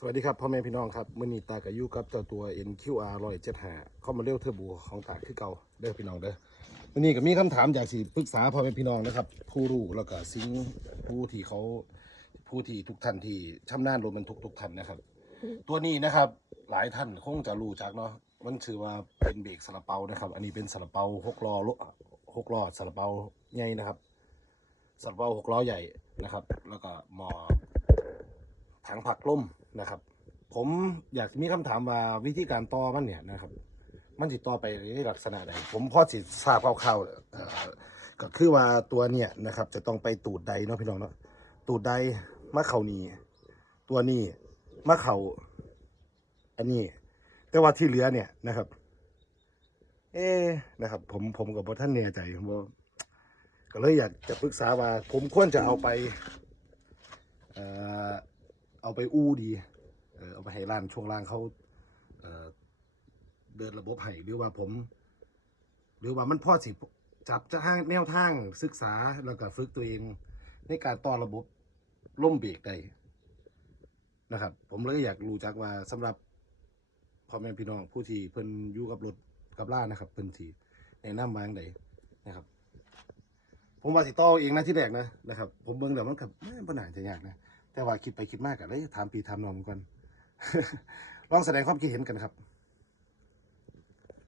สวัสดีครับพ่อแม่พี่น้องครับมื่อนี้ตากอายุกับเจ้าตัว NQR 175เข้ามาเร็วเทอร์โบของตากคือเก่าเด้อพี่น้องเด้อมื่อนี้ก็มีคำถามอยากสิปรึกษาพ่อแม่พี่น้องนะครับ ผู้รู้แล้วก็ซิงผู้ที่เขาผู้ที่ทุกท่านที่ชำนาญรถบรรทุกทุกท่านนะครับ ตัวนี้นะครับหลายท่านคงจะรู้จักเนาะมันชื่อว่าเป็นเบรกซาลาเปานะครับ อันนี้เป็นซาลาเปาหกล้อหกล้อซาลาเปาใหญ่นะครับซาลาเปาหกล้อใหญ่นะครับ แล้วก็หมอถังผักล่ม นะครับ ผมอยากมีคำถามว่าวิธีการต่อมันเนี่ยนะครับ มันติดต่อไปในลักษณะใดผมพอสิทราบคร่าวๆก็คือว่าตัวเนี่ยนะครับ จะต้องไปตูดใดเนาะพี่น้องเนาะตูดใดมะเข่านีตัวนี้มะเข่าอันนี้ แต่ว่าที่เหลือเนี่ยนะครับ เอ๊นะครับ ผมผมกับท่านแน่ใจผมว่าก็เลยอยากจะปรึกษาว่า ผมควรจะเอาไป เอาไปอู้ดี เออเอาไปให้ร้านช่วงล่างเขาเอ่อเดินระบบให้หรือว่าผม หรือว่ามันพ่อสิจับจะทางแนวทางศึกษาแล้วก็ฝึกตัวเอง ในการต่อระบบล่มเบรกได้นะครับ ผมเลยอยากรู้จักว่าสำหรับพ่อแม่พี่น้องผู้ที่เพิ่นอยู่กับรถกับล่านะครับเพิ่นที่แนะนำวายังใดนะครับ ผมว่าสิต่อเองนะที่แรกนะนะครับ ผมเบิ่งแล้วมันกับปัญหาจะยากนะ แต่ว่าคิดไปคิดมากอะเลยถามปีถามน้องก่อน ลองแสดงความคิดเห็นกันครับ